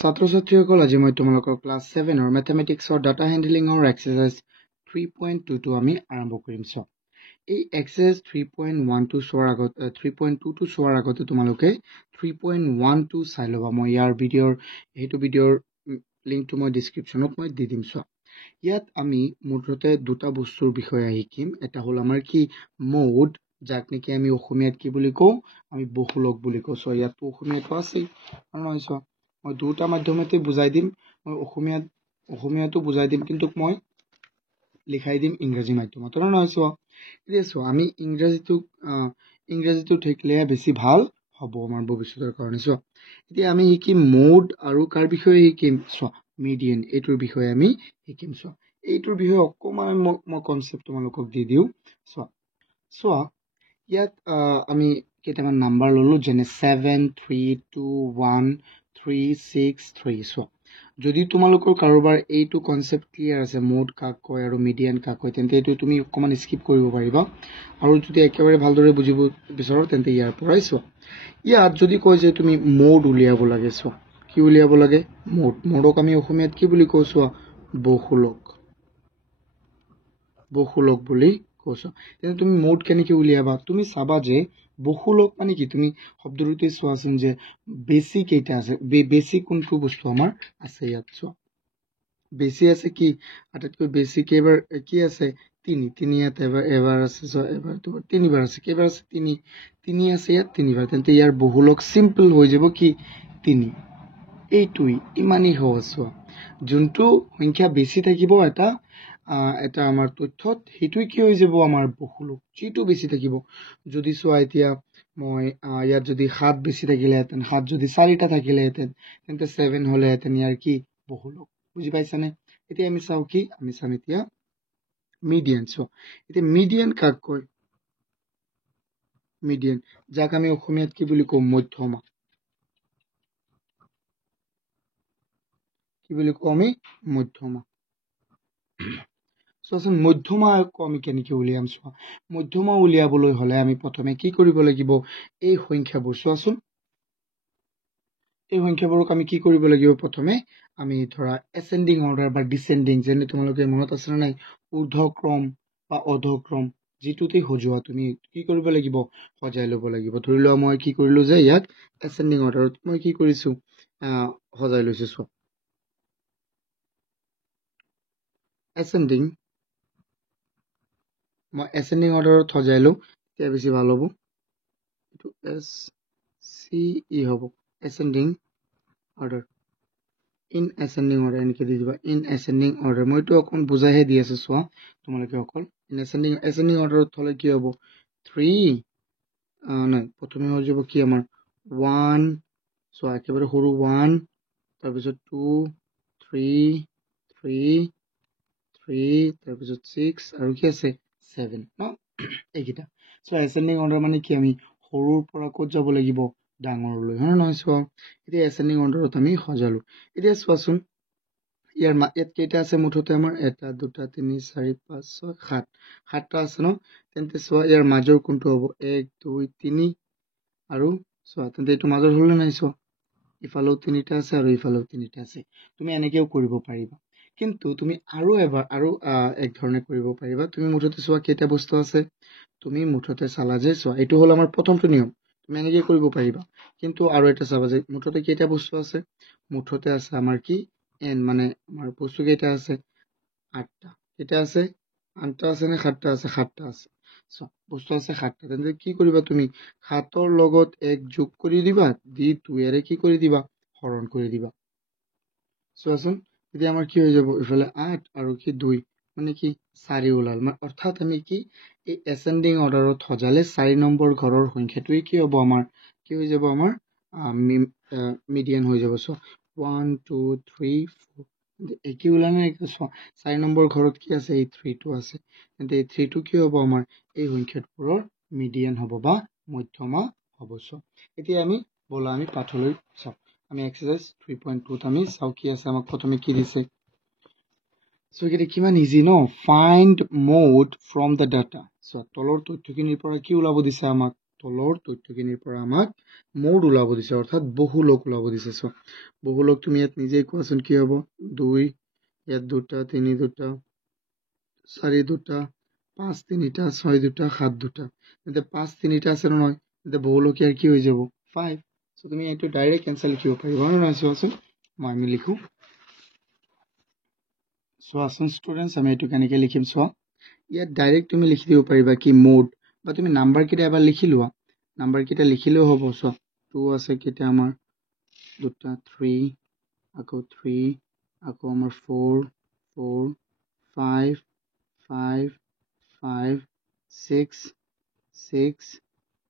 ছাত্ৰ-ছাত্ৰীসকল আজি মই তোমালোকৰ ক্লাছ 7 ৰ মেথমেটিক্সৰ ডাটা হেণ্ডলিঙৰ এক্সাৰসাইজ 3.2 আমি আৰম্ভ কৰিম। এই এক্সাৰসাইজ 3.12 চোৱাৰ আগতে 3.22 চোৱাৰ আগতে তোমালোকে 3.12 চাই ল'বা। মই ইয়াৰ ভিডিঅ'ৰ লিংকটো মই ডেসক্ৰিপচনত মই দি দিম। ইয়াত আমি মুঠতে দুটা বস্তুৰ বিষয়ে শিকিম। এটা হ'ল আমাৰ কি মোড, যাক নেকি আমি অসমীয়াত কি বুলি কওঁ, আমি বহুলক বুলি কওঁ। ইয়াতো অসমীয়াটো আছে নহয়। মই দুটা মাধ্যমতে বুজাই দিম। মই অসমীয়াটো বুজাই দিম, কিন্তু মই লিখাই দিম ইংৰাজী মাধ্যমত নহয়। আমি ইংৰাজীটো থাকিলে বেছি ভাল হ'ব আমাৰ ভৱিষ্যতৰ কাৰণে। এতিয়া আমি শিকিম মোড আৰু কাৰ বিষয়ে শিকিম, মিডিয়ান, এইটোৰ বিষয়ে আমি শিকিম। এইটোৰ বিষয়ে অকণমান মই কনচেপ্ট তোমালোকক দি দিওঁ। ইয়াত আমি কেইটামান নাম্বাৰ ললো, যেনে 7, 3, 2, 1, 3, 6, 3। যদি তোমালোকৰ কাৰোবাৰ এইটো কনচেপ্ট ক্লিয়াৰ আছে, মোড কাক কয় আৰু মিডিয়ান কাক কয়, তেন্তে এইটো তুমি অকণমান স্কিপ কৰিব পাৰিবা। আৰু যদি একেবাৰে ভালদৰে বুজিব বিচাৰো, তেন্তে ইয়াৰ পৰাই ইয়াত যদি কয় যে তুমি মোড উলিয়াব লাগে, কি উলিয়াব লাগে, মোডক আমি অসমীয়াত কি বুলি কওঁ, বহুলক বুলি কৈছ। তেন্তে তুমি মোড কেনেকে উলিয়াবা, তুমি চাবা যে বহুলক মানে কি, তুমি শব্দটোতে চোৱাচোন যে বেছি কেইটা আছে, বেছি কোনটো বস্তু আমাৰ আছে। ইয়াত বেছি আছে কি, আটাইতকৈ বেছি কেইবাৰ কি আছে, তিনি ইয়াত এবাৰ আছে, এবাৰ তোমাৰ তিনিবাৰ আছে, কেইবাৰ আছে, তিনি আছে ইয়াত তিনিবাৰ। তেন্তে ইয়াৰ বহুলক চিম্পল হৈ যাব কি, 3। এইটোই ইমানেই সহজ। যোনটো সংখ্যা বেছি থাকিব এটা আমাৰ তথ্যত, সেইটোৱে কি হৈ যাব, আমাৰ বহুলক। যিটো বেছি থাকিব, যদি চোৱা এতিয়া মই ইয়াত যদি 7 বেছি থাকিলেহেঁতেন, 7 যদি 4টা থাকিলেহেঁতেন, তেন্তে 7 হলেহেঁতেন ইয়াৰ কি বহুলক। বুজি পাইছানে? এতিয়া আমি চাওঁ কি, আমি চাম এতিয়া মিডিয়ান। এতিয়া মিডিয়ান কাক কয়, মিডিয়ান, যাক আমি অসমীয়াত কি বুলি কওঁ, মধ্যমা। কি বুলি কওঁ আমি, মধ্যমা। চোৱাচোন মধ্যমা আমি কেনেকে উলিয়াম। মধ্যমা উলিয়াবলৈ হলে আমি প্ৰথমে কি কৰিব লাগিব, এই সংখ্যাবোৰ চোৱাচোন, এই সংখ্যাবোৰক আমি কি কৰিব লাগিব, প্ৰথমে আমি ধৰা এচেণ্ডিং অৰ্ডাৰ বা ডিচেণ্ডিং, যেনে তোমালোকে মনত আছে নাই, ঊৰ্ধ্বক্ৰম বা অধক্ৰম, যিটোতে সজোৱা তুমি কি কৰিব লাগিব, সজাই ল'ব লাগিব। ধৰি লোৱা মই কি কৰিলো যে ইয়াক এচেণ্ডিং অৰ্ডাৰত মই কি কৰিছো, সজাই লৈছো। মই এচেণ্ডিং অৰ্ডাৰত সজাই লওঁ, তেতিয়া বেছি ভাল হ'ব। এইটো SCE হ'ব, ascending order, in ascending order এনেকে দি দিবা, ইন এচেণ্ডিং অৰ্ডাৰ। মইতো অকণ বুজাইহে দি আছো, চোৱা তোমালোকে অকল ইন এচেণ্ডিং অৰ্ডাৰত হলে কি হ'ব, 3 নাই, প্ৰথমে হৈ যাব কি আমাৰ 1, চোৱা একেবাৰে সৰু 1, তাৰপিছত 2, 3, তাৰপিছত 6 আৰু কি আছে 7 ন, এইকেইটা। এচেণ্ডিং অৰ্ডাৰ মানে কি, আমি সৰুৰ পৰা ক'ত যাব লাগিব, ডাঙৰলৈ, হয় নহয়। এতিয়া এচেণ্ডিং অৰ্ডাৰত আমি সজালো। এতিয়া চোৱাচোন ইয়াত কেইটা আছে, মুঠতে আমাৰ 1, 2, 3, 4, 5, 6, 7টা আছে ন। তেন্তে চোৱা ইয়াৰ মাজৰ কোনটো হ'ব, 1, 2, 3 আৰু চোৱা, তেন্তে এইটো মাজৰ হল নাই, চোৱা ইফালেও 3টা আছে আৰু ইফালেও 3টা আছে। তুমি এনেকেও কৰিব পাৰিবা, কিন্তু তুমি আৰু এক ধৰণে কৰিব পাৰিবা। তুমি মুঠতে চোৱা কেইটা বস্তু আছে, তুমি মুঠতে চালা যে চোৱা এইটো হ'ল আমাৰ প্ৰথমটো নিয়ম, তুমি এনেকে কৰিব পাৰিবা। কিন্তু আৰু এটা চাবা যে মুঠতে কেইটা বস্তু আছে, মুঠতে আছে আমাৰ কি n, মানে আমাৰ বস্তু কেইটা আছে, 8টা। কেইটা আছে, 8টা আছে নে 7টা আছে, 7টা আছে। বস্তু আছে 7টা। তেন্তে কি কৰিবা, তুমি 7ৰ লগত 1 যোগ কৰি দিবা, দি 2ৰে কি কৰি দিবা, হৰণ কৰি দিবা। চোৱাচোন এতিয়া আমাৰ কি হৈ যাব, ইফালে 8 আৰু কি 2, মানে কি 4 ওলাল। অৰ্থাৎ আমি কি এই এচেণ্ডিং অৰ্ডাৰত সজালে 4 নম্বৰ ঘৰৰ সংখ্যাটোৱে কি হ'ব, আমাৰ কি হৈ যাব, আমাৰ মিডিয়ান হৈ যাব। 1, 2, 3, 4 কি ওলাল নে, 4 নম্বৰ ঘৰত কি আছে, এই 3টো আছে। তেন্তে এই 3টো কি হ'ব, আমাৰ এই সংখ্যাবোৰৰ মিডিয়ান হ'ব বা মধ্যমা হ'ব। এতিয়া আমি বলা আমি পাঠলৈ চাওঁ। আমি এক্সাৰসাইজ 3.2 আমি চাওঁ কি আছে, আমাক প্ৰথমে কি দিছে। এইকেইটা কিমান ইজি ন, find mode from the data. তলৰ তথ্যখিনিৰ পৰা কি ওলাব দিছে আমাক, তলৰ তথ্যখিনিৰ পৰা আমাক মোড ওলাব দিছে অৰ্থাৎ বহুলক ওলাব দিছে চ বহুলক তুমি ইয়াত নিজেই কোৱাচোন কি হ'ব 2 ইয়াত 2টা 3 2টা 4 2টা 5 3টা 6 2টা 7 2টা তেন্তে 5 3টা আছে নহয় তেন্তে বহুলক ইয়াৰ কি হৈ যাব 5 চ তুমি এইটো ডাইৰেক্ট এনসাৰ লিখিব পাৰিবা নহয় চোৱাচোন মই আমি লিখো চোৱাচোন ষ্টুডেণ্টছ আমি এইটো কেনেকৈ লিখিম চোৱা ইয়াত ডাইৰেক্ট তুমি লিখি দিব পাৰিবা কি মোড বা তুমি নাম্বাৰ কেইটা এবাৰ লিখি লোৱা নাম্বাৰ কেইটা লিখিলেও হ'ব চোৱা 2 আছে কেইটা আমাৰ 2টা 3 আকৌ 3 আকৌ আমাৰ 4 4 5 5 5 6 6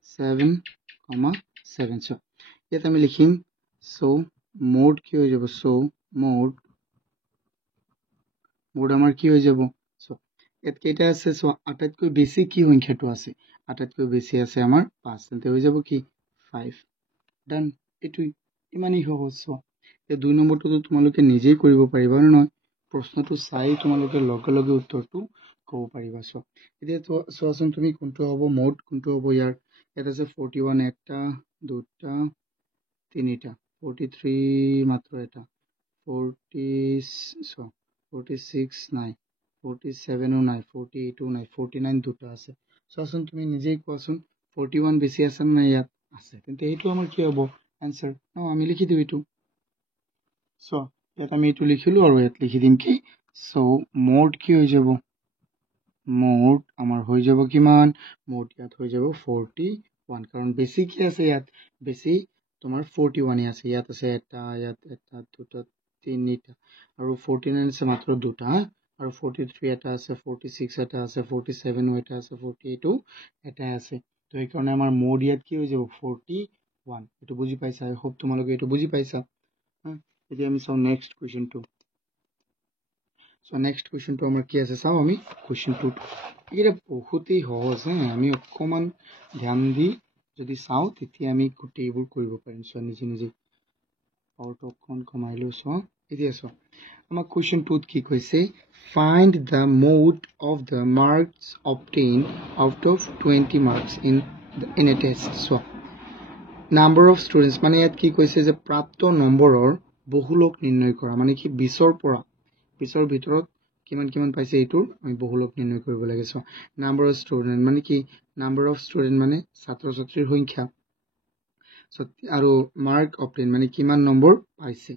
7 7 চ ইয়াত আমি লিখিম চ মোড কি হৈ যাব চ মোড আমাৰ কি হৈ যাব চ ইয়াত কেইটা আছে চ আটাইতকৈ বেছি কি সংখ্যাটো আছে আটাইতকৈ বেছি আছে আমাৰ 5 তেন্তে হৈ যাব কি 5 ডান এইটো ইমানেই সহজ চ এই 2 নম্বৰটো তোমালোকে নিজেই কৰিব পাৰিবা নহয় প্ৰশ্নটো চাই তোমালোকে লগে লগে উত্তৰটো ক'ব পাৰিবা চ এতিয়া চোৱাচোন তুমি কোনটো হ'ব মোড কোনটো হ'ব ইয়াৰ ইয়াত আছে 41 একটা দুটা তিনিটা 43 মাত্ৰ এটা 46 নাই 47 নাই 48 নাই 49 দুটা আছে চোৱাচোন তুমি নিজেই কোৱাচোন 41 বেছি আছে নাই ইয়াত আছে তেন্তে এইটো আমাৰ কি হ'ব আনসাৰ আমি লিখি দিওঁ এইটো চ ইয়াত আমি এইটো লিখিলো আৰু ইয়াত লিখি দিম কি চ মোড কি হৈ যাব মোড আমাৰ হৈ যাব কিমান মোড ইয়াত হৈ যাব 41 কাৰণ বেছি কি আছে ইয়াত বেছি তোমাৰ 41 আছে ইয়াত আছে এটা ইয়াত এটা দুটা তিনিটা আৰু 49 আছে মাত্ৰ দুটা আৰু 43 এটা আছে 46 এটা আছে 47 এটা আছে 48 এটা আছে তো এই কাৰণে আমাৰ মোড ইয়াত কি হৈ যাব 41 এটো বুজি পাইছা আই হোপ তোমালোকে এটো বুজি পাইছা এতিয়া আমি চাও নেক্সট কোৱেশ্চনটো সো নেক্সট কোৱেশ্চনটো আমাৰ কি আছে চাও আমি কোৱেশ্চনটো এটা বহুতই সহজ আমি অকমান ধ্যান দি যদি চাও তেতিয়া আমি গোটেইবোৰ কৰিব পাৰিম সো নিজে নিজে পাওয়াৰটো অকন কমাই লো সো এতিয়া সো আমাৰ কোৱেশ্চনটোত কি কৈছে find the mode of the marks obtained out of 20 marks in a test so number of students মানে ইয়াত কি কৈছে যে প্ৰাপ্ত নম্বৰৰ বহুলক নিৰ্ণয় কৰা মানে কি 20 ৰ পৰা 20 ৰ ভিতৰত কিমান পাইছে এইটোৰ আমি বহুলক নিৰ্ণয় কৰিব লাগে সো নাম্বাৰ অফ ষ্টুডেন্ট মানে কি নাম্বাৰ অফ ষ্টুডেন্ট মানে ছাত্ৰ ছাত্ৰীৰ সংখ্যা সো আৰু মাৰ্ক অবটেইন মানে কিমান নম্বৰ পাইছে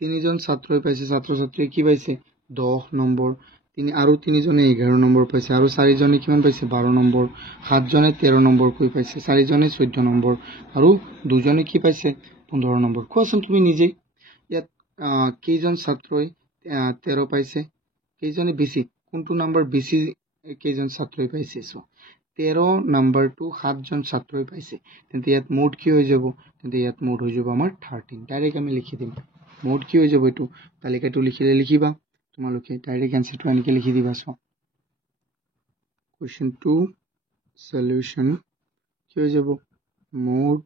তিনিজন ছাত্ৰই পাইছে ছাত্ৰ ছাত্ৰীয়ে কি পাইছে 10 নম্বৰ আৰু তিনিজনে 11 নম্বৰ পাইছে আৰু চাৰিজনে কিমান পাইছে 12 নম্বৰ সাতজনে 13 নম্বৰ কৈ পাইছে চাৰিজনে 14 নম্বৰ আৰু দুজনে কি পাইছে 15 নম্বৰ কোৱাচোন তুমি নিজে ইয়াত কেইজন ছাত্ৰই 13 পাইছে কেইজনে বেছি কোনটো নম্বৰ বেছি কেইজন ছাত্ৰই পাইছে সো 13 নম্বৰটো 7 জন ছাত্ৰই পাইছে তেন্তে ইয়াত মোড কি হৈ যাব তেন্তে ইয়াত মোড হৈ যাব আমাৰ 13 ডাইৰেক্ট আমি লিখি দিম মোড কি হৈ যাব এটো তালিকাটো লিখিলে লিখিবা তোমালোকে ডাইৰেক্ট আনসাৰটো এনেকৈ লিখি দিবা সো কোৱেশ্চন 2 সলিউশন কি হৈ যাব মোড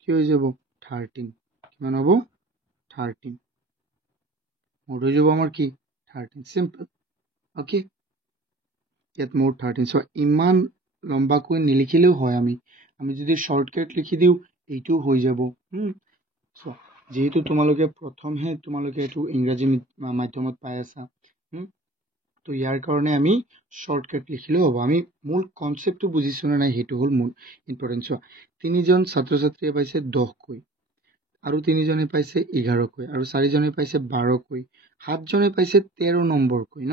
কি হৈ যাব 13 কিমান হ'ব 13 মোড হৈ যাব আমাৰ কি 13 সিম্পল ওকে ইয়াত মোড 13 সো ইমান লম্বাকৈ নিলিখিলেও হয় আমি যদি শর্টকাট লিখি দিও এইটো হৈ যাব সো যেহেতু তোমালোকে প্ৰথমহে তোমালোকে এটো ইংৰাজী মাধ্যমত পাই আছা তো ইয়াৰ কাৰণে আমি শর্টকাট লিখিলেও হ'ব আমি মূল কনসেপ্টটো বুজিছো না নাই হেতু হল মূল ইম্পৰ্টেন্ট সো তিনিজন ছাত্ৰ ছাত্ৰীয়ে পাইছে 10 কৈ আৰু তিনিজনে পাইছে 11 কৈ আৰু চাৰিজনে পাইছে 12 কৈ সাতজনে পাইছে 13 নম্বৰ কৈ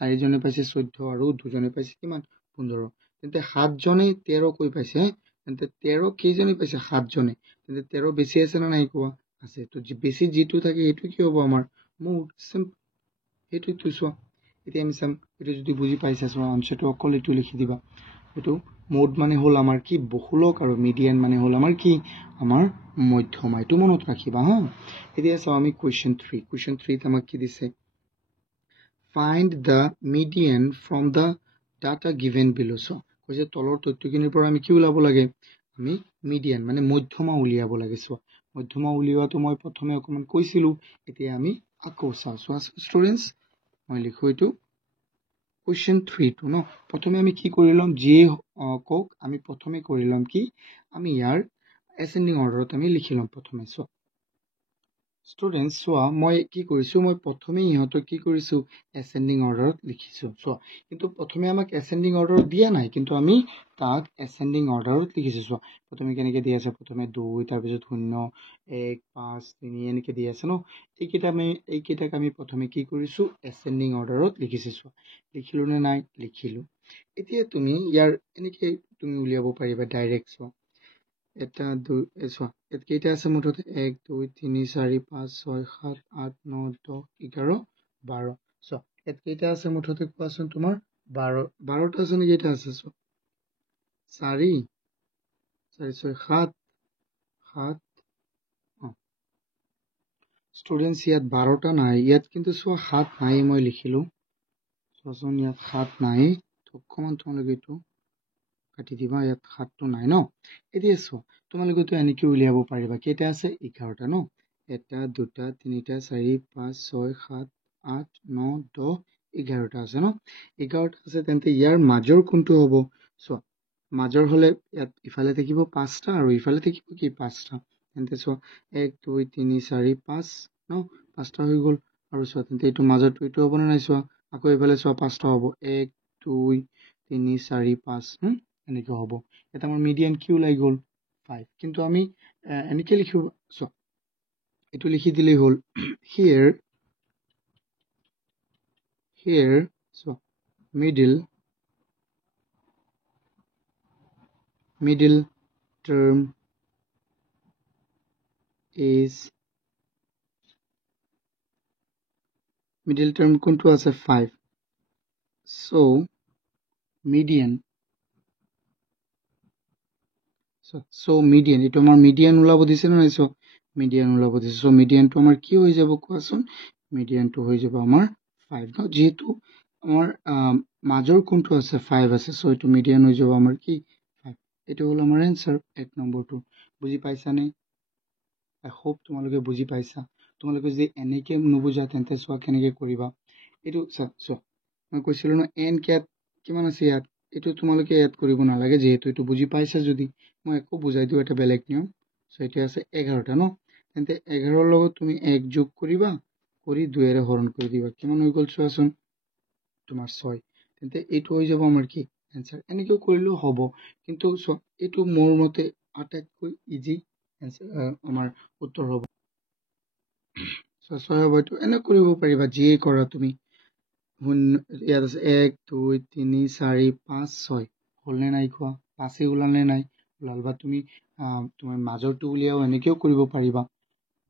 চাৰিজনে পাইছে 14 আৰু দুজনে পাইছে কিমান 15 তেন্তে সাতজনে 13 কৈ পাইছে তেন্তে 13 কেইজনে পাইছে সাতজনে তেন্তে 13 বেছি আছে না নাই কোৱা আছে তো বেছি যেটো থাকে এটো কি হ'ব আমাৰ মোড সিম্পল এটো তুসো এতিয়া আমি সাম এটো যদি বুজি পাইছা সো আনসাৰটো অকল এটো লিখি দিবা এটো মোড মানে হল আমাৰ কি বহুলক আৰু মিডিয়ান মানে হল আমাৰ কি আমাৰ মধ্যমা এটো মনত ৰাখিবা এতিয়া চাও আমি কোৱেশ্চন 3 আমাক কি দিছে find the median from the data given below so কৈছে তলৰ তথ্যখিনিৰ পৰা আমি কি উলাব লাগে আমি মিডিয়ান মানে মধ্যমা উলিয়াব লাগে সো মধ্যমা উলিওৱাটো মই প্ৰথমে অকমান কৈছিলো এতিয়া আমি আকৌ চাও ষ্টুডেন্টস মই লিখো এটো কুৱেশ্যন 3 টো ন প্ৰথমে আমি কি কৰিলাম যিয়ে কক আমি প্ৰথমে কৰিলাম কি আমি ইয়াৰ এসেন্ডিং অৰ্ডাৰত আমি লিখিলাম প্ৰথমে সো স্টুডেন্টস সোয়া মই কি কৰিছো মই প্ৰথমে ইহঁতক কি কৰিছো এসেন্ডিং অৰ্ডাৰত লিখিছো সো কিন্তু প্ৰথমে আমাক এসেন্ডিং অৰ্ডাৰত দিয়া নাই কিন্তু আমি তাক এসেন্ডিং অৰ্ডাৰত লিখিছো সো প্ৰথমে কেনেকৈ দিয়া আছে প্ৰথমে 2 তাৰ পিছত 0 1 5 3 এনেকৈ দিয়া আছে ন এইকেইটাক আমি প্ৰথমে কি কৰিছো এসেন্ডিং অৰ্ডাৰত লিখিছো সো লিখিলো নে নাই লিখিলো এতিয়া তুমি ইয়াৰ এনেকৈ তুমি উলিয়াব পাৰিবা ডাইৰেক্ট সো এটা দুই চোৱা ইয়াত কেইটা আছে মুঠতে 1 2 3 4 5 6 7 8 9 10 11 12 চোৱা ইয়াত কেইটা আছে মুঠতে কোৱাচোন তোমাৰ 12টা আছে নে কেইটা আছে চোৱা 4 4 6 7 7 স্টুডেন্টস ইয়াত 12টা নাই ইয়াত কিন্তু চোৱা 7 নাই মই লিখিলো চোৱাচোন ইয়াত 7 নাই অকণমান তোমালোকে এইটো কাটি দিবা ইয়াত 7টো নাই ন এতিয়া চোৱা তোমালোকে তো এনেকৈ উলিয়াব পাৰিবা কেইটা আছে 11টা ন এটা দুটা তিনিটা 4 5 6 7 8 9 10 11টা আছে ন 11টা আছে তেন্তে ইয়াৰ মাজৰ কোনটো হ'ব চোৱা মাজৰ হলে ইয়াত ইফালে থাকিব 5টা আৰু ইফালে থাকিব কি 5টা তেন্তে চোৱা 1 2 3 4 5 ন 5টা হৈ গ'ল আৰু চোৱা তেন্তে এইটো মাজৰটো এইটো হ'ব নাই চোৱা আকৌ ইফালে চোৱা 5টা হ'ব 1 2 3 4 5 এনেকৈ হ'ব এটা আমাৰ মিডিয়ান কি ওলাই গ'ল 5 কিন্তু আমি এনেকৈ লিখিব চোৱা এইটো লিখি দিলেই হ'ল here so middle term is middle term কোনটো আছে 5 so median so median এইটো আমাৰ মিডিয়ান ওলাব দিছে না নাই so মিডিয়ান ওলাব দিছে so মিডিয়ানটো আমাৰ কি হৈ যাব কোৱাচোন মিডিয়ানটো হৈ যাব আমাৰ 5 ন যেহেতু আমাৰ মাজৰ কোনটো আছে 5 আছে so এইটো মিডিয়ান হৈ যাব আমাৰ কি 5 এইটো হল আমাৰ এনসাৰ এক নম্বৰটো বুজি পাইছানে I hope তোমালোকে বুজি পাইছা তোমালোকে যদি এনেকৈ নুবুজা তেন্তে চোৱা কেনেকৈ কৰিবা এইটো চোৱা মই কৈছিলো ন এন ক্যাট কিমান আছে ইয়াত এইটো তোমালোকে এড কৰিব নালাগে যেহেতু এইটো বুজি পাইছা যদি মই একো বুজাই দিও এটা বেলেগ নিয়ম সো এটা আছে 11টা ন তেন্তে 11 ৰ লগত তুমি 1 যোগ কৰিবা কৰি 2 এৰে হৰণ কৰি দিবা কিমান হৈ গ'ল চোৱাচোন তোমাৰ 6 তেন্তে এইটো হৈ যাব আমাৰ কি এনসাৰ এনেকৈ কৰিলেও হ'ব কিন্তু চোৱা এইটো মোৰ মতে আটাইতকৈ ইজি আমাৰ উত্তৰ হ'ব সো 6 হ'ব এইটো এনে কৰিব পাৰিবা যিয়ে কৰা তুমি ইয়াত আছে 1 2 3 4 5 6 হলনে নাই কোৱা 5 ওলালে নাই ওলালবা তুমি তোমাৰ মাজৰটো উলিয়াও এনেকেও কৰিব পাৰিবা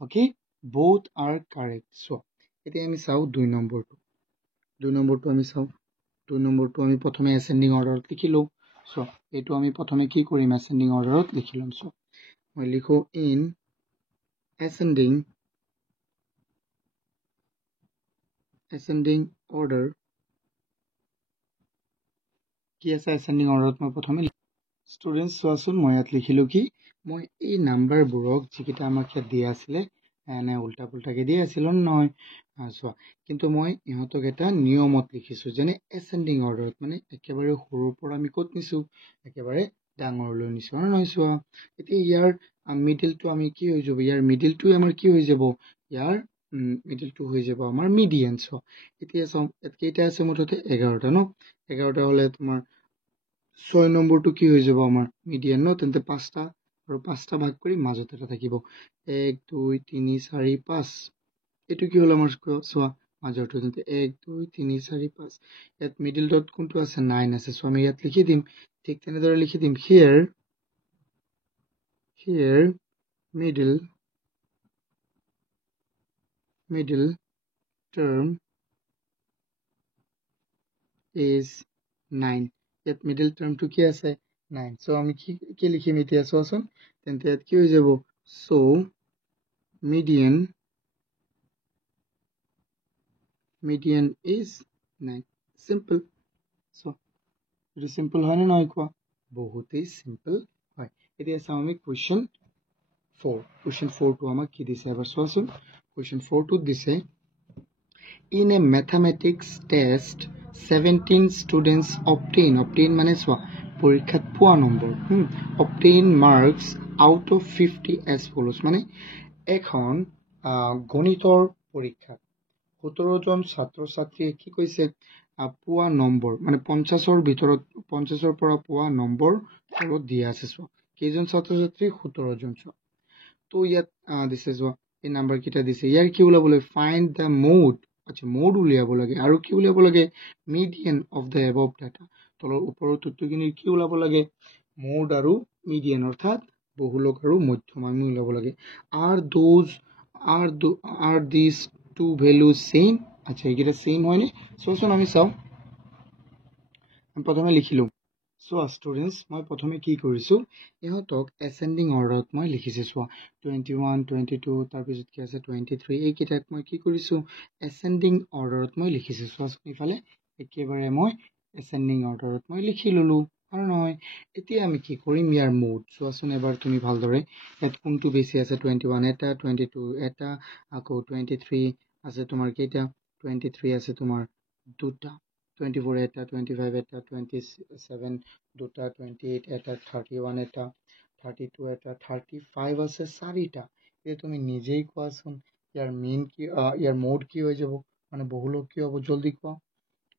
okay both are correct so এতিয়া আমি চাও 2 নম্বৰটো আমি চাও 2 নম্বৰটো আমি প্ৰথমে এসেন্ডিং অৰ্ডাৰত লিখিলো সো এইটো আমি প্ৰথমে কি কৰিম এসেন্ডিং অৰ্ডাৰত লিখিলাম সো মই লিখো ইন ascending order কি আছে ascending order মই প্ৰথমে স্টুডেন্টস চোৱাচোন মই ইয়াত লিখিলো কি মই এই নাম্বাৰবোৰক যিকেইটা আমাক ইয়াত দিয়া আছিলে এনে উল্টা পুল্টাকে দিয়া আছিল নহয় চোৱা কিন্তু মই ইহঁতক এটা নিয়মত লিখিছো যেনে ascending order মানে একেবাৰে সৰুৰ পৰা আমি ক'ত নিছো একেবাৰে ডাঙৰলৈ নিছো নহয় চোৱা এতিয়া ইয়াৰ মিডলটো আমি কি হৈ যাব ইয়াৰ মিডলটো আমাৰ কি হৈ যাব ইয়াৰ মিডলটো হৈ যাব আমাৰ মিডিয়ান সো এতিয়া চাও ইয়াত কেইটা আছে মুঠতে 11টা ন 11টা হলে তোমাৰ 6 নম্বৰটো কি হৈ যাব আমাৰ মিডিয়ান ন তেন্তে 5টা আৰু 5টা ভাগ কৰি মাজত এটা থাকিব 1 2 3 4 5 এটো কি হল আমাৰ চোৱা মাজৰটো তেন্তে 1 2 3 4 5 ইয়াত মিডল ডট কোনটো আছে 9 আছে সো আমি ইয়াত লিখি দিম ঠিক তেনেদৰে লিখি দিম here middle term is 9 ইয়াত মিডল টাৰ্মটো কি আছে 9 সো আমি কি লিখিম এতিয়া চোৱাচোন তেন্তে ইয়াত কি হৈ যাব so median is 9 simple so এটা simple হয় না নয় কোৱা বহুতেই simple হয় এতিয়া চাও আমি question 4 টো আমাক কি দিছে এবাৰ চোৱাচোন question 4 টো দিছে in a mathematics test 17 students obtain মানে চোৱা পৰীক্ষাত পোৱা number obtain marks out of 50 as follows মানে এখন গণিতৰ পৰীক্ষাত 17 জন ছাত্ৰ ছাত্ৰীয়ে কি কৈছে পোৱা নম্বৰ মানে 50ৰ ভিতৰত 50ৰ পৰা পোৱা নম্বৰ তলত দিয়া আছে চোৱা কেইজন ছাত্ৰ ছাত্ৰী 17 জন চোৱা তো ইয়াত দিছে চোৱা এই নাম্বাৰ কিটা দিছে ইয়াৰ কি ওলাব লাগে ফাইন্ড দ্য মোড আচ্ছা মোড উলিয়াব লাগে আৰু কি উলিয়াব লাগে median of the above data তলৰ ওপৰৰ তথ্যখিনি কি ওলাব লাগে মোড আৰু মিডিয়ান অৰ্থাৎ বহুলক আৰু মধ্যম আমি উলিয়াব লাগে are these two values same আচ্ছা এইকেইটা সেম হয়নে চোন আমি চাও আমি প্ৰথমে লিখিলো So students, মই প্ৰথমে কি কৰিছো ইহঁতক ascending order মই লিখিছো চোৱা 21 22 তাৰ পিছত কি আছে 23 এই কিটাক মই কি কৰিছো ascending order মই লিখিছো চোৱা ইফালে একেবাৰে মই ascending order মই লিখি ললো আৰু নহয় এতিয়া আমি কি কৰিম ইয়াৰ মোড চোৱাচোন এবাৰ তুমি ভালদৰে এত কোনটো বেছি আছে 21 এটা 22 এটা আকৌ 23 আছে তোমাৰ কেইটা 23 আছে তোমাৰ দুটা 24 eta 25 eta 27 দুটা 28 eta 31 eta 32 eta 35 আছে চাৰিটা এই তুমি নিজেই কোৱাচোন ইয়াৰ মেইন কি ইয়াৰ মোড কি হৈ যাব মানে বহুলক কি হ'ব জলদি কোৱা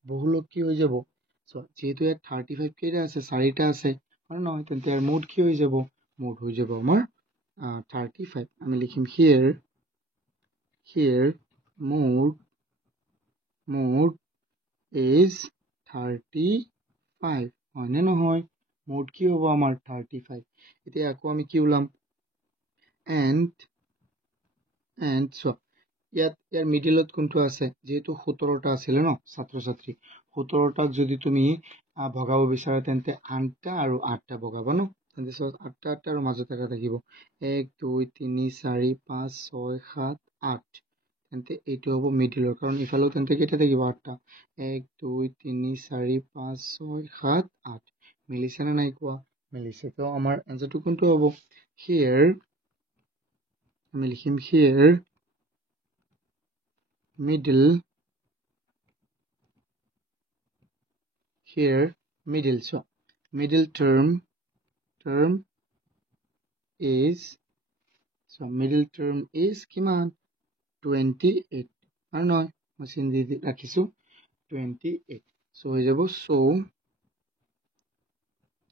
বহুলক কি হৈ যাব সো যেহেতু ইয়াত 35 কেইটা আছে চাৰিটা আছে আৰু নহয় তেন্তে ইয়াৰ মোড কি হৈ যাব মোড হৈ যাব আমাৰ 35 আমি লিখিম here মোড is 35 হয়নে নহয় মোড কি হ'ব আমাৰ 35 এতিয়া আকৌ আমি কি উলাম and so ইয়াৰ মিডলত কোনটো আছে যেহেতু 17টা আছিল ন ছাত্ৰ ছাত্ৰী 17টাক যদি তুমি ভগাব বিচাৰা তেন্তে 8টা আৰু 8টা ভগাবা ন তেন্তে 8টা আৰু মাজত এটা থাকিব 1 2 3 4 5 6 7 8 তেন্তে এইটো হ'ব মিডলৰ কাৰণ ইফালেও তেন্তে কেইটা থাকিব 8টা 1 2 3 4 5 6 7 8 মিলিছে না নাই কোৱা মিলিছে তো আমাৰ আনসাৰটো কোনটো হ'ব here আমি লিখিম here middle so middle term is কিমান 28 আৰু নহয় মচিন দি ৰাখিছো 28 so হৈ যাব so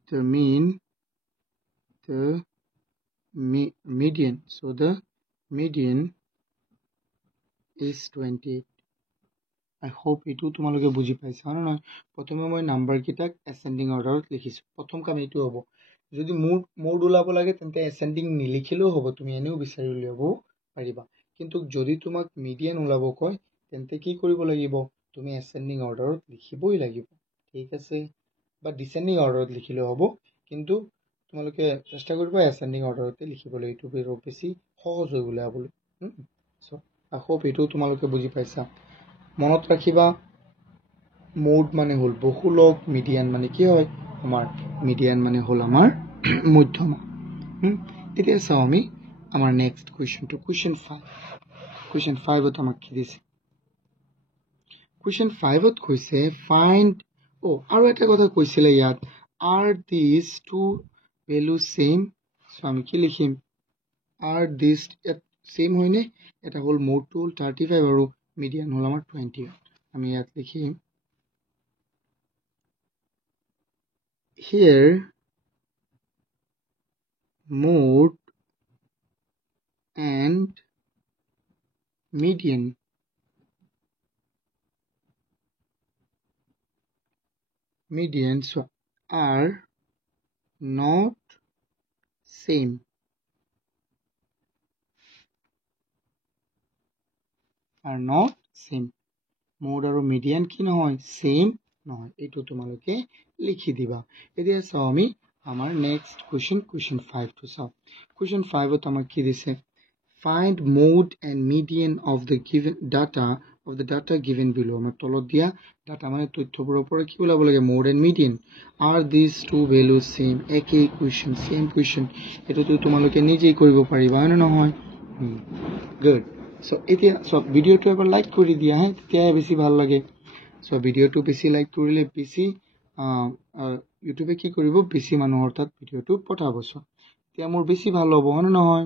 the median is 28 I hope এটো তোমালোকে বুজি পাইছা না নহয় প্ৰথমে মই নাম্বাৰ কিটাক ascending order লিখিছো প্ৰথম কাম এটো হ'ব যদি মোড উলাব লাগে তেন্তে ascending নিলিখিলেও হ'ব তুমি এনেও বিচাৰি উলিয়াব পাৰিবা কিন্তু যদি তোমাক মিডিয়ান উলাব কয় তেন্তে কি কৰিব লাগিব তুমি ascending order লিখিবই লাগিব ঠিক আছে বা descending order লিখিলে হ'ব কিন্তু তোমালোকে চেষ্টা কৰিবা ascending order তে লিখিবলৈ এইটো বেছি সহজ হৈ উলাবলৈ সো I hope এটো তোমালোকে বুজি পাইছা মনত ৰাখিবা মোড মানে হল বহুলক মিডিয়ান মানে কি হয় আমাৰ মিডিয়ান মানে হল আমাৰ মধ্যমা এতিয়া চাও আমি আমাৰ নেক্সট কোৱেশ্চনটো কোৱেশ্চন 5 ত আমাক কি দিছে কোৱেশ্চন 5 ত কৈছে ফাইন্ড আৰু এটা কথা কৈছিলে ইয়াত are these two values same so আমি কি লিখিম are these same হয়নে এটা হল মোড টু 35 আৰু মিডিয়ান হল আমাৰ 20 আমি ইয়াত লিখিম here mode and median are not same mode আৰু median কি নহয় same নহয় এটো তোমালোকে লিখি দিবা এতিয়া চাও আমি আমাৰ নেক্সট কোৱেশ্চন 5 টো চাও কোৱেশ্চন 5 ত আমাক কি দিছে find mode and median of the data given below আমাৰ তলত দিয়া ডাটা মানে তথ্যবোৰৰ পৰা কি ওলাব লাগে mode and median are these two values same একেই same question এটো তো তোমালোকে নিজেই কৰিব পাৰিবা হয় না নহয় good সো এতিয়া সব ভিডিওটো এবাৰ লাইক কৰি দিয়া হে তেতিয়াহে বেছি ভাল লাগে সো ভিডিওটো বেছি লাইক কৰিলে বেছি ইউটিউবে কি কৰিব বেছি মানুহৰ তাত ভিডিওটো পঠাব সো এতিয়া মোৰ বেছি ভাল হ'ব হনে নহয়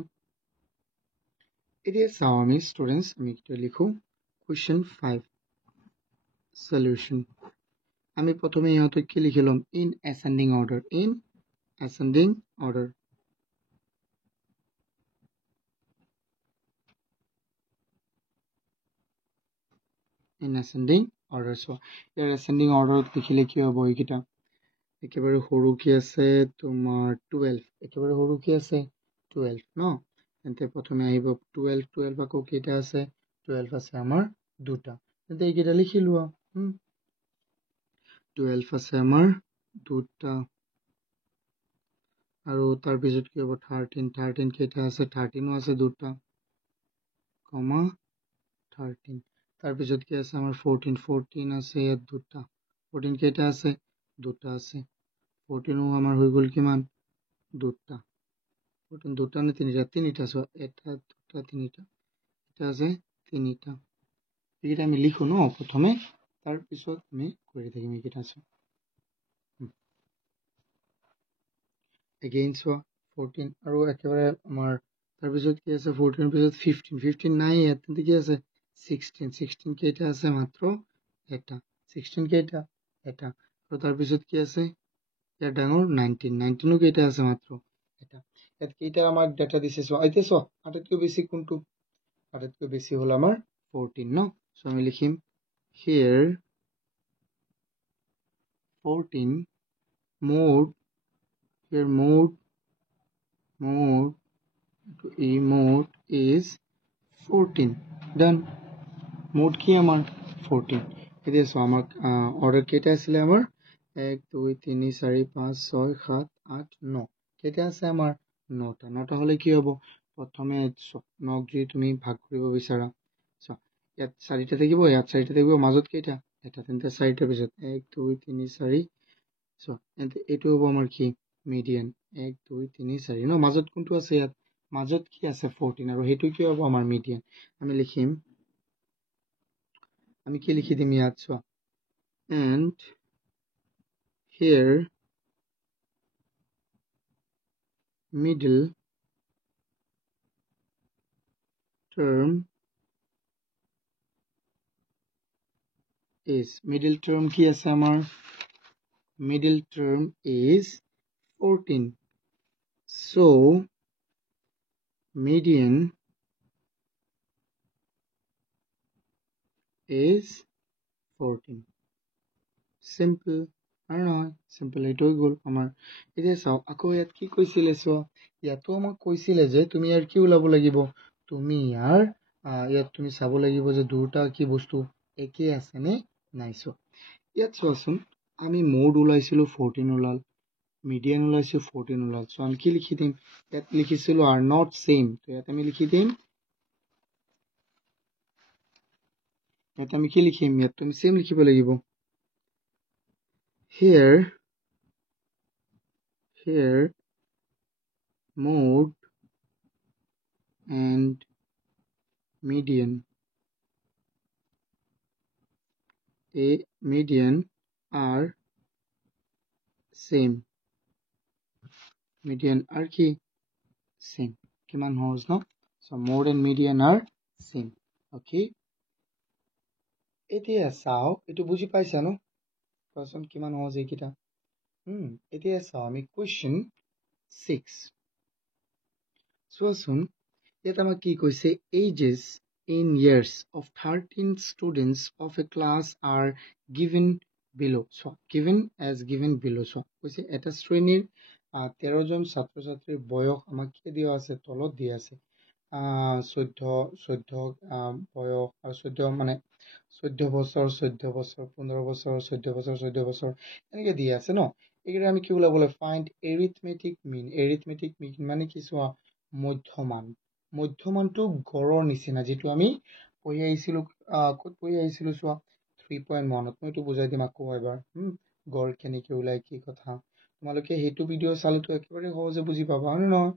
এতিয়া চাও আমি স্টুডেন্টস আমি এটা লিখো কোয়েশ্চন 5 সলিউশন আমি প্রথমে ইহাতে কি লিখিলাম in ascending order in ascending order so ইয়াৰ ascending order লিখিলে কি হ'ব এইকিটা একেবাৰে সৰু কি আছে তোমাৰ 12 একেবাৰে সৰু কি আছে 12 ন তেন্তে প্ৰথমে আহিব 12 আকৌ কেইটা আছে 12 আছে আমাৰ দুটা তেন্তে এইকিটা লিখিলো 12 আছে আমাৰ দুটা আৰু তাৰ পিছত কি হ'ব 13 কেইটা আছে 13 আছে দুটা কমা 13 তাৰ পিছত কি আছে আমাৰ 14 আছে ইয়াত দুটা 14 কেইটা আছে দুটা আছে 14 আমাৰ হৈ গ'ল কিমান দুটা 14 দুটা নে তিনিটা সো এটা দুটা তিনিটা এটা আছে তিনিটা এইটা আমি লিখো ন প্ৰথমে তাৰ পিছত আমি কৰি থাকিম এইটা আছে again so 14 আৰু একেবাৰে আমাৰ তাৰ পিছত কি আছে 14 পিছত 15 নাই ইয়াতে কি আছে 16 কেইটা আছে মাত্ৰ এটা 16 কেইটা এটা আৰু তাৰ পিছত কি আছে ইয়াৰ ডাঙৰ 19 কেইটা আছে মাত্ৰ এটা ইয়াত কেইটা আমাক ডাটা দিছে সো আইতে সো আটাতকৈ বেছি কোনটো আটাতকৈ বেছি হল আমাৰ 14 ন সো আমি লিখিম here 14 mode here mode is 14 done mode কি আমাৰ 14 এতিয়া সো আমাক অৰ্ডাৰ কেইটা আছিল আমাৰ 1 2 3 4 5 6 7 8 9 কেইটা আছে আমাৰ 9টা হলে কি হ'ব প্ৰথমে নক যদি তুমি ভাগ কৰিব বিচাৰা সো ইয়াত 4টা থাকিব ইয়াত 4টা থাকিব মাজত কেইটা এটা তেন্তে 4টাৰ পিছত 1 2 3 4 সো এটো হ'ব আমাৰ কি মিডিয়ান 1 2 3 4 ন মাজত কোনটো আছে ইয়াত মাজত কি আছে 14 আৰু হেতু কি হ'ব আমাৰ মিডিয়ান আমি লিখিম আমি কি লিখি দিম ইয়াত so and here middle term is middle term কি আছে আমাৰ middle term is 14 so median is 14 simple আৰু নহয় simple এইটো হৈ গ'ল আমাৰ এতিয়া চাও আকৌ ইয়াত কি কৈছিলে সো ইয়াতো আমাক কৈছিলে যে তুমি ইয়াৰ কি ওলাব লাগিব তুমি ইয়াত তুমি চাব লাগিব যে দুটা কি বস্তু একে আছে নে নাই সো ইয়াত চোৱাচোন আমি মোড ওলাইছিলো 14 ওলাল মিডিয়ান ওলাইছে 14 ওলাল সো আমি কি লিখি দিম ইয়াত লিখিছিলো are not same তো ইয়াত আমি লিখি দিম ইয়াত আমি কি লিখিম ইয়াত তুমি সেম লিখিব লাগিব here mode and median are same median are কি same কিমান সহজ ন so mode and median are same okay এতিয়া চাও এটো বুজি পাইছা ন কোৱেশ্চন কিমান সহজ এইকিটা এতিয়া চাও আমি কোৱেশ্চন 6 চোৱাচোন ইয়াত আমাক কি কৈছে ages in years of 13 students of a class are given below so given below so কৈছে এটা শ্ৰেণীৰ 13 জন ছাত্ৰ ছাত্ৰীৰ বয়স আমাক কি দিয়া আছে তলত দিয়া আছে 14 বয়স আৰু 14 মানে 14 বছৰ 15 বছৰ 14 বছৰ 14 বছৰ এনেকে দিয়া আছে ন এইকেইটা আমি কি ওলাবলে ফাইন্ড এৰিথমেটিক মিন মানে কি চোৱা মধ্যমানটো গড়ৰ নিচিনা যেটো আমি পঢ়ি আহিছিলো ক'ত পঢ়ি আহিছিলো চোৱা 3.1 মই তো বুজাই দিম আকৌ এবাৰ গড় কেনেকৈ ওলাই কি কথা তোমালোকে হেতু ভিডিও চালেতো একেবাৰে সহজে বুজি পাবা হয় নহয়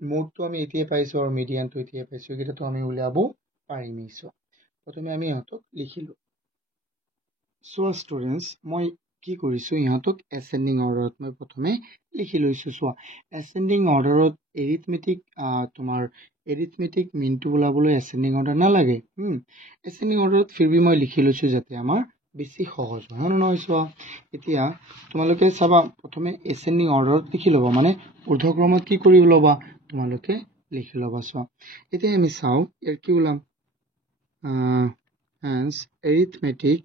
মোডটো আমি এতিয়াই পাইছোঁ আৰু মিডিয়ানটো এতিয়াই পাইছোঁ, এইকেইটাতো আমি উলিয়াব পাৰিমেই। চ' প্ৰথমে আমি ইহঁতক লিখিলোঁ। চোৱা ষ্টুডেণ্টছ, মই কি কৰিছোঁ, ইহঁতক এচেণ্ডিং অৰ্ডাৰত মই প্ৰথমে লিখি লৈছোঁ। চোৱা এচেণ্ডিং অৰ্ডাৰত তোমাৰ এৰিথমেটিক মিনটো ওলাবলৈ এচেণ্ডিং অৰ্ডাৰ নালাগে। এচেণ্ডিং অৰ্ডাৰত ফিৰবি মই লিখি লৈছোঁ যাতে আমাৰ বেছি সহজ হয়, হয় নহয়? চোৱা এতিয়া তোমালোকে চাবা, প্ৰথমে এচেণ্ডিং অৰ্ডাৰত লিখি ল'বা, মানে ঊৰ্ধ্বক্ৰমত কি কৰি ল'বা, তোমালোকে লিখি ল'বা। চোৱা এতিয়া আমি চাওঁ ইয়াৰ কি ওলাম, এৰিথমেটিক।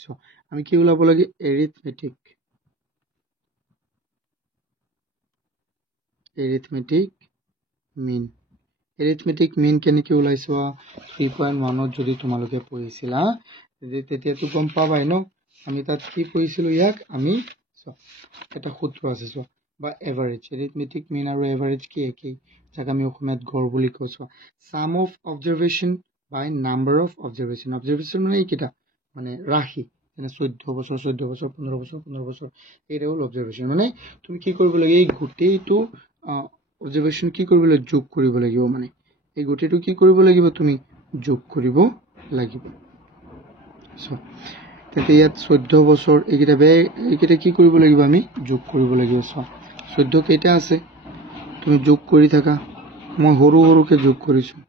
চ' আমি কি ওলাব লাগে, এৰিথমেটিক মিন। এৰিথমেটিক মিন কেনেকৈ ওলাই চোৱা, 3.1ত যদি তোমালোকে পঢ়িছিলা তেতিয়াতো গম পাবাই ন। আমি তাত কি পঢ়িছিলোঁ, ইয়াক আমি এটা সূত্ৰ আছে চোৱা, বা এভাৰেজ। এৰিথমেটিক মিন আৰু এভাৰেজ কি একেই, যাক আমি অসমীয়াত গড় বুলি কওঁ। চোৱা sum of observation by number of observation. Observation মানে এইকেইটা, মানে ৰাশি, যেনে 14 বছৰ 14 বছৰ, 15 বছৰ 15 বছৰ, এইটা হ'ল অবজাৰভেশ্যন। মানে তুমি কি কৰিব লাগে, এই গোটেইটো অবজাৰভেশ্যন কি কৰিব লাগিব, যোগ কৰিব লাগিব। মানে এই গোটেইটো কি কৰিব লাগিব, তুমি যোগ কৰিব লাগিব। তেতিয়া ইয়াত 14 বছৰ, এইকেইটা কি কৰিব লাগিব, আমি যোগ কৰিব লাগিব। চোৱা 14 কেইটা আছে, তুমি যোগ কৰি থাকা। মই সৰু সৰুকে যোগ কৰিছোঁ,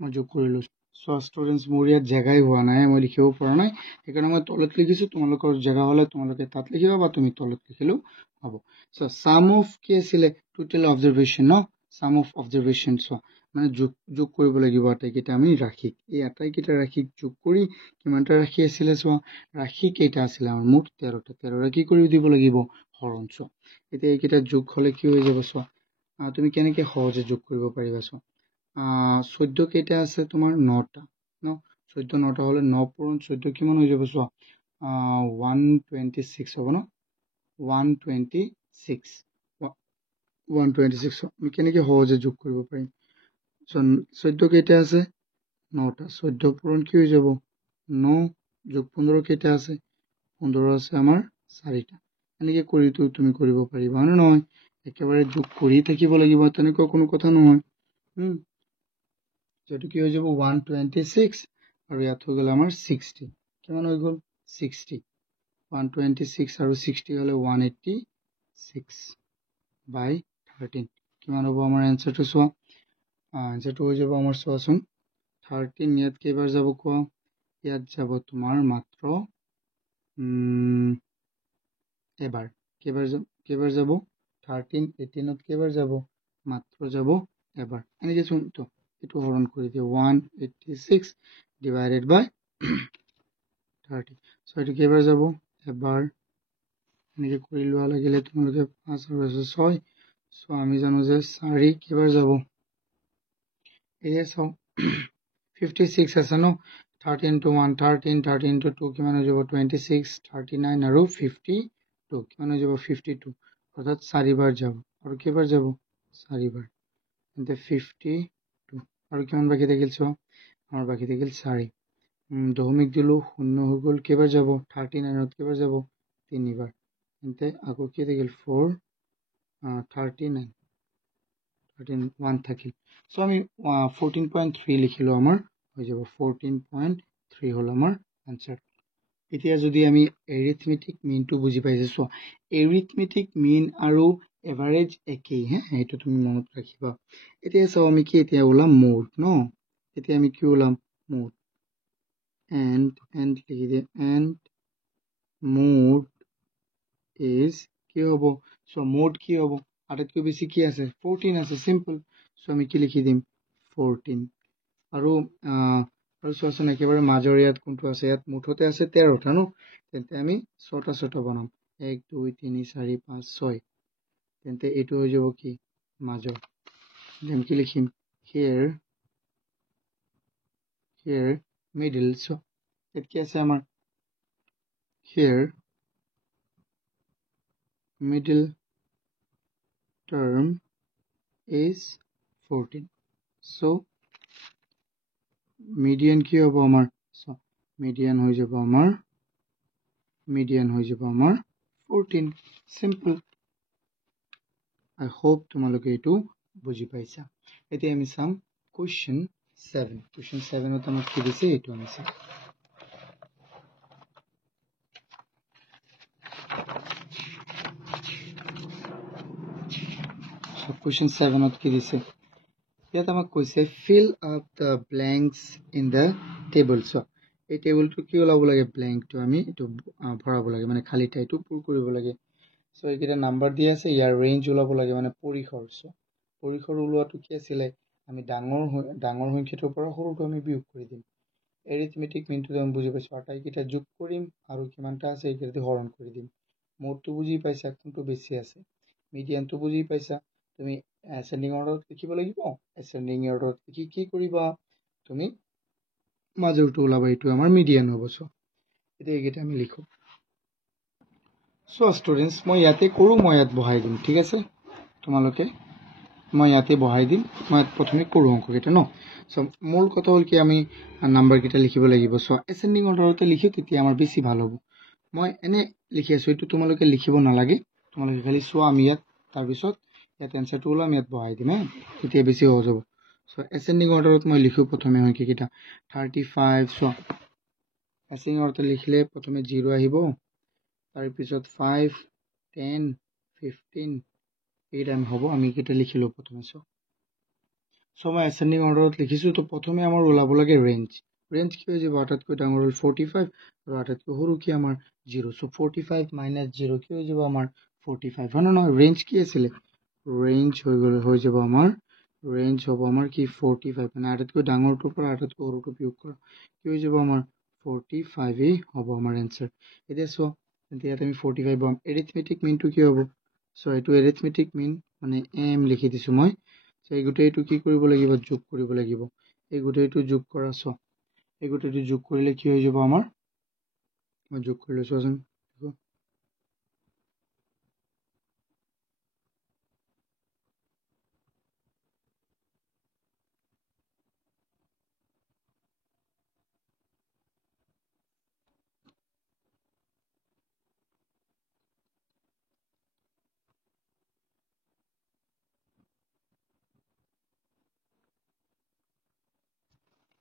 মই যোগ কৰিলোঁ। চোৱা ষ্টুডেণ্টছ, মোৰ ইয়াত জেগাই হোৱা নাই, মই লিখিব পৰা নাই, সেইকাৰণে মই তলত লিখিছোঁ। তোমালোকৰ জেগা হ'লে তোমালোকে তাত লিখিবা, বা তুমি তলত লিখিলেও হ'ব। চ' চাম অফ কি আছিলে, টোটেল অবজাৰভেশ্যন ন, চাম অফ অবজাৰভেশ্যন। চোৱা মানে যোগ কৰিব লাগিব আটাইকেইটা আমি ৰাশিক, এই আটাইকেইটা ৰাশিক যোগ কৰি কিমানটা ৰাশি আছিলে, চোৱা ৰাশি কেইটা আছিলে আমাৰ, মুঠ 13টা। 13টা কি কৰি দিব লাগিব, হৰণ। চোৱা এতিয়া এইকেইটা যোগ হ'লে কি হৈ যাব, চোৱা তুমি কেনেকৈ সহজে যোগ কৰিব পাৰিবা। চোৱা 14 কেইটা আছে তোমাৰ, 9টা ন। 14 9টা হ'লে 9 পূৰণ 14 কিমান হৈ যাব, চোৱা 126 হ'ব ন, 126। আমি কেনেকৈ সহজে যোগ কৰিব পাৰিম। 14 কেইটা আছে, 9টা। 14 পূৰণ কি হৈ যাব, 9 যোগ 15 কেইটা আছে, 15 আছে আমাৰ 4টা। এনেকৈ কৰি তুমি কৰিব পাৰিবা, হয় নে নহয়? একেবাৰে যোগ কৰি থাকিব লাগিব তেনেকুৱা কোনো কথা নহয়। যিহেতু কি হৈ যাব 126, আৰু ইয়াত হৈ গ'ল আমাৰ 60। কিমান হৈ গ'ল, 60। 126 আৰু 60 হ'লে 186 বাই 13। কিমান হ'ব আমাৰ এনচাৰটো, চোৱা এনচাৰটো হৈ যাব আমাৰ, চোৱাচোন 13 ইয়াত কেইবাৰ যাব কোৱা, ইয়াত যাব তোমাৰ মাত্ৰ এবাৰ। কেইবাৰ যাব, 13 18ত কেইবাৰ যাব, মাত্ৰ যাব এবাৰ। এনেকৈ চোন এইটো হৰণ কৰি দিয়ে, 186 ডিভাইডেড বাই 30। চ' এইটো কেইবাৰ যাব, এবাৰ। এনেকৈ কৰি লোৱা লাগিলে তোমালোকে 5 আৰু 6। চ' আমি জানো যে 4 কেইবাৰ যাব, এয়া চাওঁ 56 আছে ন, 13 to 1 13, 13 to 2 কিমান হৈ যাব, 26, 39 আৰু 52 কিমান হৈ যাব, 52। অৰ্থাৎ 4 বাৰ যাব, আৰু কেইবাৰ যাব, 4 বাৰ। তেন্তে 52, আৰু কিমান বাকী থাকিল, চোৱা আমাৰ বাকী থাকিল 4। দশমিক দিলোঁ, 0 হৈ গ'ল, কেইবাৰ যাব, 39ত কেইবাৰ যাব, 3 বাৰ। তেন্তে আকৌ কি থাকিল, 4 39 1 থাকিল। চ' আমি 14.3 লিখিলোঁ, আমাৰ হৈ যাব 14.3 হ'ল আমাৰ আনচাৰ। এতিয়া যদি আমি এৰিথমেটিক মিনটো বুজি পাইছোঁ, চোৱা এৰিথমেটিক মিন আৰু এভাৰেজ একেই, সেইটো তুমি মনত ৰাখিবা। এতিয়া চাওঁ আমি কি এতিয়া ওলাম, মোড ন। এতিয়া আমি কি ওলাম, মোড। এণ্ড লিখি দিয়ে, এণ্ড মোড ইজ কি হ'ব, চ' মোড কি হ'ব, আটাইতকৈ বেছি কি আছে, 14 আছে, চিম্পল। চ' আমি কি লিখি দিম, 14। আৰু চোৱাচোন একেবাৰে মাজৰ ইয়াত কোনটো আছে, ইয়াত মুঠতে আছে 13টা ন। তেন্তে আমি 6টা বনাম, 1 2 3 4 5 6। তেন্তে এইটো হৈ যাব কি, মাজৰ। আমি কি লিখিম, here middle। চ' ইয়াত কি আছে আমাৰ, here middle term is 14. So median কি হ'ব আমাৰ, মিডিয়ান হৈ যাব আমাৰ 14। সিম্পল। আই হোপ তোমালোকে এইটো বুজি পাইছা এতিয়া আমি চাম কোৱেশ্চন 7 কোৱেশ্চন 7 ত আমাক কি দিছে এইটো আমি চাম so question 7 ত কি দিছে ইয়াত আমাক কৈছে fill up the blanks in the table so এই টেবুলটো কি ওলাব লাগে ব্ল্যাঙ্কটো আমি এটো ভৰাব লাগে মানে খালি ঠাইটো পূৰ কৰিব লাগে so এইকেইটা নাম্বাৰ দি আছে ইয়াৰ ৰেঞ্জ ওলাব লাগে মানে পৰিসৰ so পৰিসৰ ওলোৱাটো কি আছিল আমি ডাঙৰ সংখ্যাটোৰ পৰা সৰুটো আমি বিয়োগ কৰি দিম এৰিথমেটিক মিনটো আমি বুজি পাইছো আটাইকেইটা যোগ কৰিম আৰু কিমানটা আছে এইকেইটা হৰণ কৰি দিম মোডটো বুজি পাইছা কোনটো বেছি আছে মিডিয়ানটো বুজি পাইছা তুমি এসেন্ডিং অৰ্ডাৰত লিখিব লাগিব এসেন্ডিং অৰ্ডাৰত কি কৰিবা তুমি মাজৰটো ওলাবা এইটো আমাৰ মিডিয়ান হ'ব সো এতিয়া এইকেইটা আমি লিখো সো স্টুডেন্টস মই ইয়াতে কৰো মই ইয়াত বহাই দিম ঠিক আছে তোমালোকে মই ইয়াতে বহাই দিম মই প্ৰথমে কৰো অংককেইটা ন সো মূল কথা হ'ল কি আমি নাম্বাৰ কেইটা লিখিব লাগিব সো এসেন্ডিং অৰ্ডাৰতে লিখি তেতিয়া আমাৰ বেছি ভাল হ'ব মই এনে লিখি আছো এইটো তোমালোকে লিখিব নালাগে তোমালোকে খালি চোৱা আমি ইয়াত তাৰ পিছত ইয়াত এনসাৰটো ওলাম ইয়াত বহাই দিম তেতিয়া বেছি সহজ হ'ব সো এসেন্ডিং অৰ্ডাৰত মই লিখো প্ৰথমে হয় কিটা 35 সো এসেন্ডিং অৰ্ডাৰত লিখিলে প্ৰথমে 0 আহিব তাৰ পিছত 5 10 15 এইটা হ'ব আমি কিটা লিখিলো প্ৰথমে সো মই এসেন্ডিং অৰ্ডাৰত লিখিছো তো প্ৰথমে আমাৰ ওলাব লাগে ৰেঞ্জ কি হৈ যাব আটাতকৈ ডাঙৰ হ'ল 45 আৰু আটাতকৈ সৰু কি আমাৰ 0 সো 45 - 0 কি হৈ যাব আমাৰ 45 হয় না ৰেঞ্জ কি আছিল ৰেঞ্জ হৈ যাব আমাৰ ৰেঞ্জ হ'ব আমাৰ কি 45 মানে আটাতকৈ ডাঙৰটোৰ পৰা আটাতকৈ সৰুটো বিয়োগ কৰা কি হৈ যাব আমাৰ 45 এই হ'ব আমাৰ আনসাৰ এতিয়া সো ইয়াত আমি 45 বম এৰিথমেটিক মিনটো কি হ'ব সো এইটো এৰিথমেটিক মিন মানে এম লিখি দিছো মই সো এই গোটেইটো কি কৰিব লাগিব যোগ কৰিব লাগিব এই গোটেইটো যোগ কৰা সো এই গোটেইটো যোগ কৰিলে কি হৈ যাব আমাৰ মই যোগ কৰিলে চোৱাচোন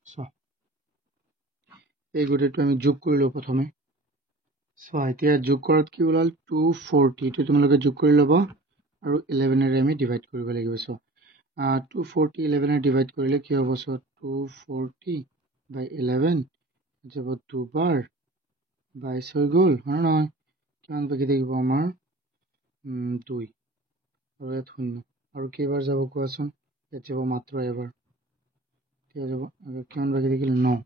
সো এই গোটেইটো আমি যোগ কৰিলো প্ৰথমে সো এতিয়া যোগ কৰাত কি ওলাল 240 তো তোমালোকে যোগ কৰি ল'বা আৰু 11 এৰে আমি ডিভাইড কৰিব লাগিব সো 240 11 এৰে ডিভাইড কৰিলে কি হ'ব সো 240 বাই 11 যাব দুবাৰ 22 হৈ গ'ল হয় নহয় কিমান বাকি থাকিব আমাৰ 2 আৰু ইয়াত 0 আৰু কেইবাৰ যাব কোৱাচোন ইয়াত যাব মাত্ৰ এবাৰ কি যাব কিমান বাকি থাকিল 9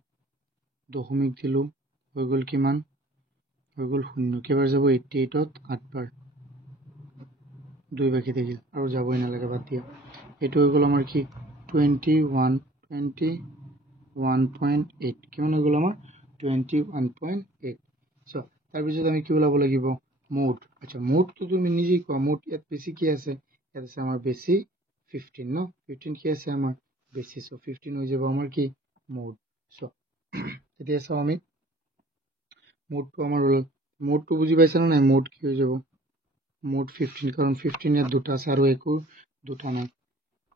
দশমিক দিলো হৈ গ'ল কিমান হৈ গ'ল 0 কেইবাৰ যাব 88 ত 8 বাৰ 2 বাকি থাকিল আৰু যাবই নালাগে বাদ দিয়া এইটো হৈ গ'ল আমাৰ কি 21.8 কিমান হৈ গ'ল আমাৰ 21.8 সো তাৰ পিছত আমি কি ওলাব লাগিব মোড আচ্ছা মোডটো তুমি নিজে কোৱা মোড ইয়াত বেছি কি আছে ইয়াত আছে আমাৰ বেছি 15 ন 15 কি আছে আমাৰ বেছি সো 15 হৈ যাব আমাৰ কি মোড সো এতিয়া চাও আমি মোডটো আমাৰ ওলাল মোডটো বুজি পাইছা না নাই মোড কি হৈ যাব মোড 15 কাৰণ 15 ইয়াত দুটা আছে আৰু একো দুটা নাই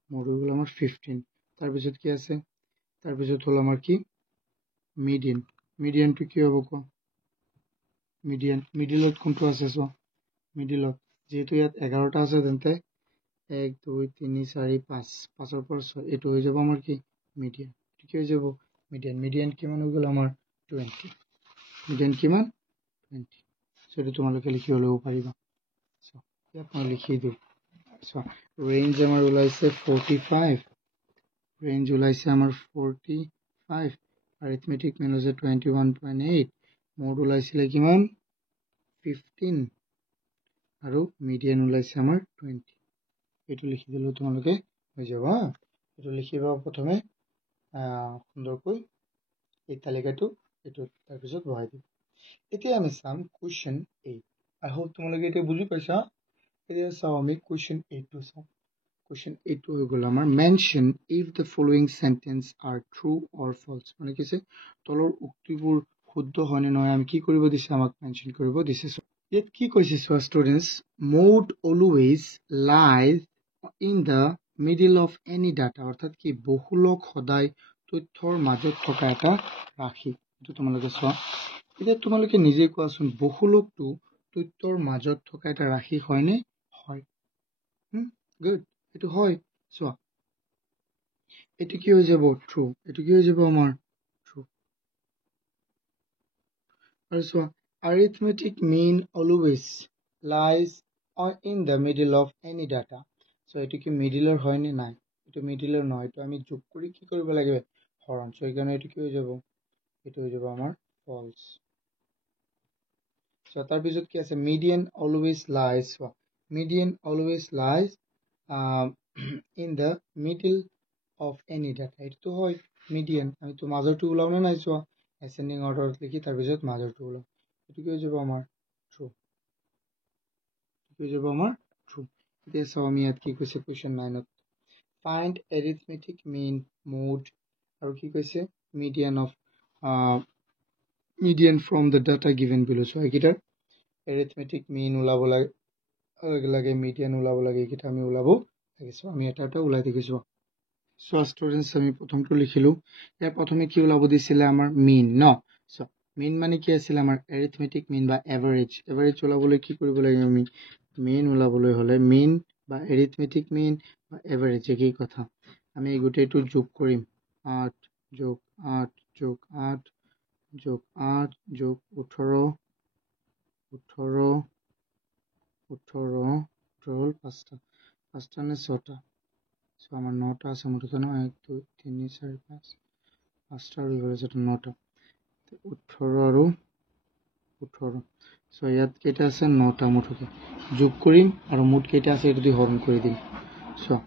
মোড হৈ গ'ল আমাৰ 15 তাৰ পিছত কি আছে তাৰ পিছত হল আমাৰ কি মিডিয়ানটো কি হ'ব কোৱা মিডিলত কোনটো আছে সো মিডিলত যেহেতু ইয়াত 11টা আছে তেন্তে 1 2 3 4 5 5ৰ পৰা 6 এইটো হৈ যাব আমাৰ কি মিডিয়ান কি হৈ যাব মিডিয়ান কিমান হৈ গ'ল আমাৰ 20 মিডিয়ান কিমান 20 সো এইটো তোমালোকে লিখি ল'ব পাৰিবা সো ইয়াত মই লিখি দিওঁ সো ৰেঞ্জ আমাৰ ওলাইছে 45 ৰেঞ্জ ওলাইছে আমাৰ 45 arithmetic mean হৈছে 21.8 মোড ওলাইছিলে কিমান 15 আৰু মিডিয়ান ওলাইছে আমাৰ 20 এইটো লিখি দিলো তোমালোকে হৈ যাব এইটো লিখিবা প্ৰথমে সুন্দৰকৈ এই তালিকাটো এইটো তাৰ পিছত বহাই দিম এতিয়া আমি চাম কোৱেশ্চন 8 আই হোপ তোমালোকে এটা বুজি পাইছা এতিয়া চাও আমি কোৱেশ্চন 8 টো চাম কোৱেশ্চন 8 টো হৈ গ'ল আমাৰ mention if the following sentence are true or false মানে কিছে তলৰ উক্তিবোৰ শুদ্ধ হয় নে নহয় আমি কি কৰিব দিছে আমাক মেনশন কৰিব দিছে ইয়াত কি কৈছে so students mode always lies in the middle of any data, অৰ্থাৎ কি বহুলক সদায় তথ্যৰ মাজত থকা এটা ৰাশি। এইটো তোমালোকে চোৱা। এতিয়া তোমালোকে নিজে কোৱাচোন, বহুলকটো তথ্যৰ মাজত থকা এটা ৰাশি হয়নে? হয়। গুড, এইটো হয়। চোৱা, এইটো কি হৈ যাব? ট্ৰু। এইটো কি হৈ যাব আমাৰ? ট্ৰু। আৰু চোৱা, arithmetic mean always lies in the middle of any data. So এইটো কি মিডিলৰ হয় নে নাই? এইটো মিডিলৰ নহয়, এইটো আমি যোগ কৰি কি কৰিব লাগিব? হৰণ। So এইকাৰণে এইটো কি হৈ যাব? এইটো হৈ যাব আমাৰ ফলছ। So তাৰপিছত কি আছে? median always lies. চোৱা, median always lies in the middle of any data. এইটো হয় median, আমি তো মাজৰটো ওলাও নে নাই? চোৱা, ascending order লিখি তাৰপিছত মাজৰটো ওলাও। এইটো কি হৈ যাব আমাৰ? ট্ৰু। হৈ যাব আমাৰ ট্ৰু। এতিয়া চাওঁ আমি ইয়াত কি কৈছে কুৱেশ্যন 9ত। ফাইণ্ড এৰিথমেটিক মিন মোড আৰু কি কৈছে? Median of median from the data given বিলো। চ' এইকেইটাৰ এৰিথমেটিক মিন ওলাব লাগে, মিডিয়ান ওলাব লাগে, এইকেইটা আমি ওলাব লাগিছোঁ। আমি এটা এটা ওলাই দেখিছোঁ। চ' ষ্টুডেণ্টছ, আমি প্ৰথমটো লিখিলোঁ। ইয়াৰ প্ৰথমে কি ওলাব দিছিলে? আমাৰ মিন ন। চ' মিন মানে কি আছিলে? আমাৰ এৰিথমেটিক মিন বা এভাৰেজ। এভাৰেজ ওলাবলৈ কি কৰিব লাগে? আমি মিন ওলাবলৈ হ'লে মিন বা এৰিথমেটিক মিন বা এভাৰেজ একেই কথা। আমি এই গোটেইটো যোগ কৰিম। 8 যোগ 8 যোগ 8 যোগ 8 যোগ 18 18 18 হ'ল 5টা। 5টা নে 6টা? চ' আমাৰ 9টা আছে মুঠতে ন। 1 2 3 4 5 5টা আৰু ইফালে 9টা। 18 আৰু 18। চ' ইয়াত কেইটা আছে? 9টা মুঠতে। যোগ কৰিম আৰু মুঠ কেইটা আছে এইটো দি হৰণ কৰি দিম। চ'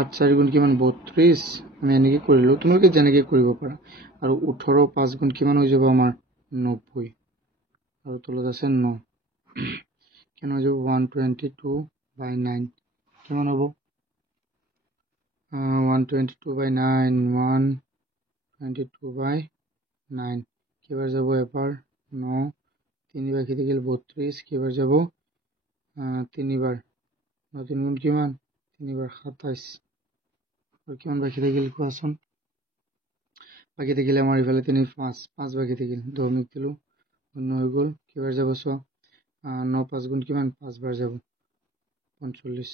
8 4 গুণ কিমান? 32। আমি এনেকৈ কৰিলোঁ, তোমালোকে যেনেকৈ কৰিব পাৰা। আৰু 18 5 গুণ কিমান হৈ যাব আমাৰ? 90। আৰু তলত আছে 9। কিমান হৈ যাব? 122/9। কিমান হ'ব? 122/9। 122/9 কেইবাৰ যাব? এবাৰ। 9 তিনিবাৰ কি থাকিল? 32। কেইবাৰ যাব? 3বাৰ। 9 3 গুণ কিমান? 3বাৰ 27। আৰু কিমান বাকী থাকিল কোৱাচোন? বাকী থাকিলে আমাৰ ইফালে 3 5 5 বাকী থাকিল। 10 মিনিট দিলোঁ, 9 হৈ গ'ল। কেইবাৰ যাব চোৱা? 9 5 গুণ কিমান? 5 বাৰ যাব। 45।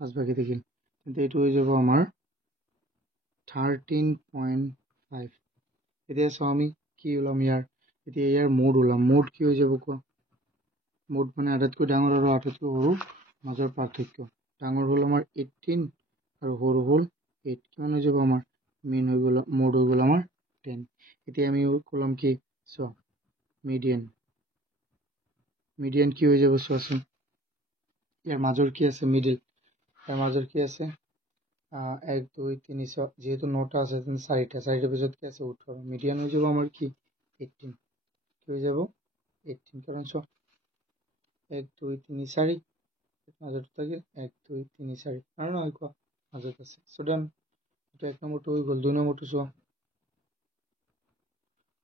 5 বাকী থাকিল। তেন্তে এইটো হৈ যাব আমাৰ 13.5। এতিয়া চাওঁ আমি কি ওলাম ইয়াৰ। এতিয়া ইয়াৰ মোড ওলাম। মোড কি হৈ যাব কোৱা? মোড মানে আটাইতকৈ ডাঙৰ আৰু আটাইতকৈ সৰু মাজৰ পাৰ্থক্য। ডাঙৰ হ'ল আমাৰ 18 আৰু সৰু হ'ল 8। কিমান হৈ যাব আমাৰ? মিন হৈ গ'ল, মোড হৈ গ'ল আমাৰ 10। এতিয়া আমি কলম কি? চোৱা, মিডিয়ান। মিডিয়ান কি হৈ যাব চোৱাচোন? ইয়াৰ মাজৰ কি আছে? মিডিল। ইয়াৰ মাজৰ কি আছে? 1 2 3 4। যিহেতু 9টা আছে, 4টা। 4টাৰ পিছত কি আছে? 18। মিডিয়ান হৈ যাব আমাৰ কি? 18। কি হৈ যাব? 18। কাৰণ চোৱা, 1 2 3 4 মাজত থাকিল 1 2 3 4। আৰু নহয় কোৱা? মাজত আছে। চ' ডান। এইটো 1 নম্বৰটো হৈ গ'ল। 2 নম্বৰটো চোৱা।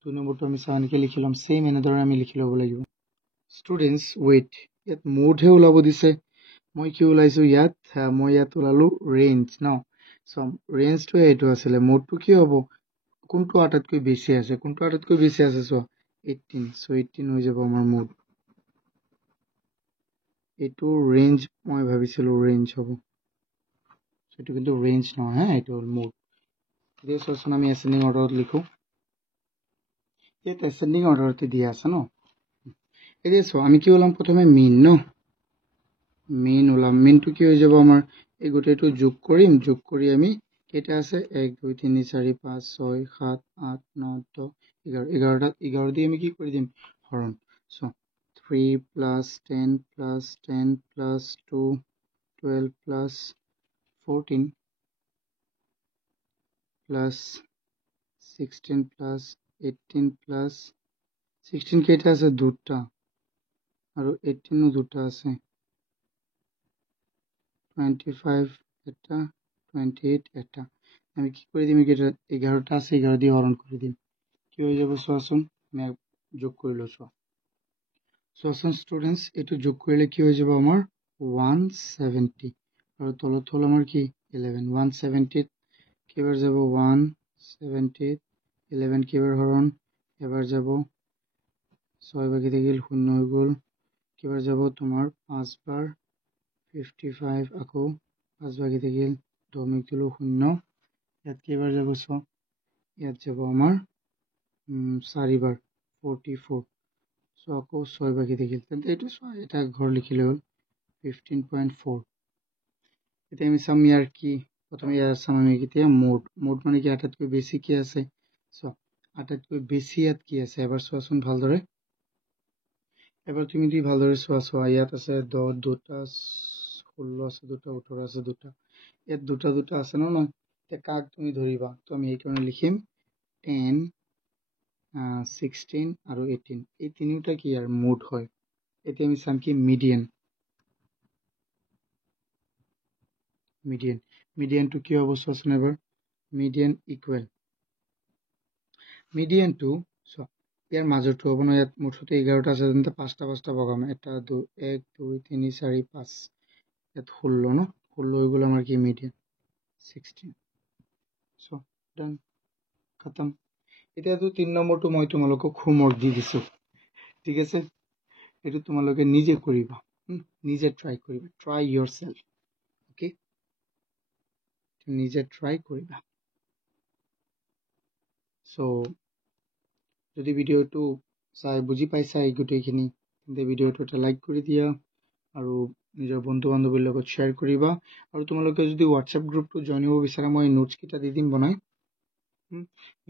2 নম্বৰটো আমি চাওঁ এনেকৈ লিখি ল'ম। ছেইম এনেদৰে আমি লিখি ল'ব লাগিব। ষ্টুডেণ্টছ ৱেইট, ইয়াত মোডহে ওলাব দিছে। মই কি ওলাইছোঁ ইয়াত? মই ইয়াত ওলালোঁ ৰেঞ্জ ন। চ' ৰেঞ্জটো এইটো আছিলে। মোডটো কি হ'ব? কোনটো আটাইতকৈ বেছি আছে? কোনটো আটাইতকৈ বেছি আছে চোৱা? 18। চ' 18 হৈ যাব আমাৰ মোড। এইটো ৰেঞ্জ মই ভাবিছিলোঁ ৰেঞ্জ হ'ব। এইটো কিন্তু ৰেঞ্জ নহয়, হা, এইটো হ'ল মোড। এতিয়া চোৱাচোন, আমি এচেণ্ডিং অৰ্ডাৰত লিখোঁ। ইয়াত এচেণ্ডিং অৰ্ডাৰতে দিয়া আছে ন। এতিয়া চোৱা, আমি কি ওলাম? প্ৰথমে মিন ন। মিন ওলাম। মিনটো কি হৈ যাব আমাৰ? এই গোটেইটো যোগ কৰিম। যোগ কৰি আমি কেইটা আছে? 1 2 3 4 5 6 7 8 9 10 11। 11 দি আমি কি কৰি দিম? হৰণ। চ' 3 + 10 + 10 + 2 12 + 14 + 16 + 18 + 16 কেইটা আছে? 2টা। আৰু 18ও 2টা আছে। 25 এটা, 28 এটা। আমি কি কৰি দিম? এইকেইটা 11টা আছে, 11 দি হৰণ কৰি দিম। কি হৈ যাব চোৱাচোন? আমি যোগ কৰিলোঁ। চোৱাচোন ষ্টুডেণ্টছ, এইটো যোগ কৰিলে কি হৈ যাব আমাৰ? 170। আৰু তলত হ'ল আমাৰ কি 11 170 কেইবাৰ যাব 170 11 কেইবাৰ হৰণ এবাৰ যাব 6 বাকি থাকিল 0 হৈ গ'ল কেইবাৰ যাব তোমাৰ 5 বাৰ 55 আকৌ 5 বাকি থাকিল দশমিক দিলোঁ 0 ইয়াত কেইবাৰ যাব চ ইয়াত যাব আমাৰ 4 বাৰ 44 চ আকৌ 6 বাকি থাকিল তেন্তে এইটো চ এটা ঘৰ লিখিলে হ'ল 15.4 এতিয়া আমি চাম ইয়াৰ কি প্ৰথমে ইয়াৰ চাম আমি এতিয়া মোড মানে কি আটাইতকৈ বেছি কি আছে চ আটাইতকৈ বেছি ইয়াত কি আছে এবাৰ চোৱাচোন ভালদৰে এবাৰ তুমি দি ভালদৰে চোৱা ইয়াত আছে 10 দুটা 16 আছে দুটা 18 আছে দুটা ইয়াত দুটা আছে ন এতিয়া কাক তুমি ধৰিবা তো আমি এইকাৰণে লিখিম 10 16 আৰু 18 এই তিনিটা কি ইয়াৰ মোড হয় এতিয়া আমি চাম কি মিডিয়ানটো কি হ'ব চোৱাচোন এবাৰ মিডিয়ান ইকুৱেল মিডিয়ানটো চোৱা ইয়াৰ মাজৰটো হ'ব ন ইয়াত মুঠতে 11টা আছে তেন্তে 5টা ভগাম 1 2 3 4 5 ইয়াত 16 ন 16 হৈ গ'ল আমাৰ কি মিডিয়ান 16 চ ডান খতম এতিয়াতো 3 নম্বৰটো মই তোমালোকক হোমৱৰ্ক দি দিছোঁ ঠিক আছে এইটো তোমালোকে নিজে কৰিবা নিজে ট্ৰাই কৰিবা ট্ৰাই ইয়োৰ সেলফ ওকে নিজে ট্ৰাই কৰিবা চ' যদি ভিডিঅ'টো চাই বুজি পাইছা এই গোটেইখিনি তেন্তে ভিডিঅ'টো এটা লাইক কৰি দিয়া আৰু নিজৰ বন্ধু বান্ধৱীৰ লগত শ্বেয়াৰ কৰিবা আৰু তোমালোকে যদি হোৱাটছএপ গ্ৰুপটো জইন হ'ব বিচাৰা মই নোটছকেইটা দি দিম বনাই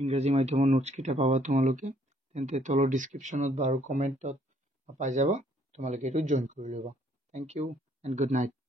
ইংৰাজী মাধ্যমৰ নোটছকেইটা পাবা তোমালোকে তেন্তে তলৰ ডিছক্ৰিপশ্যনত বা আৰু কমেণ্টত পাই যাবা তোমালোকে এইটো জইন কৰি ল'বা thank you and good night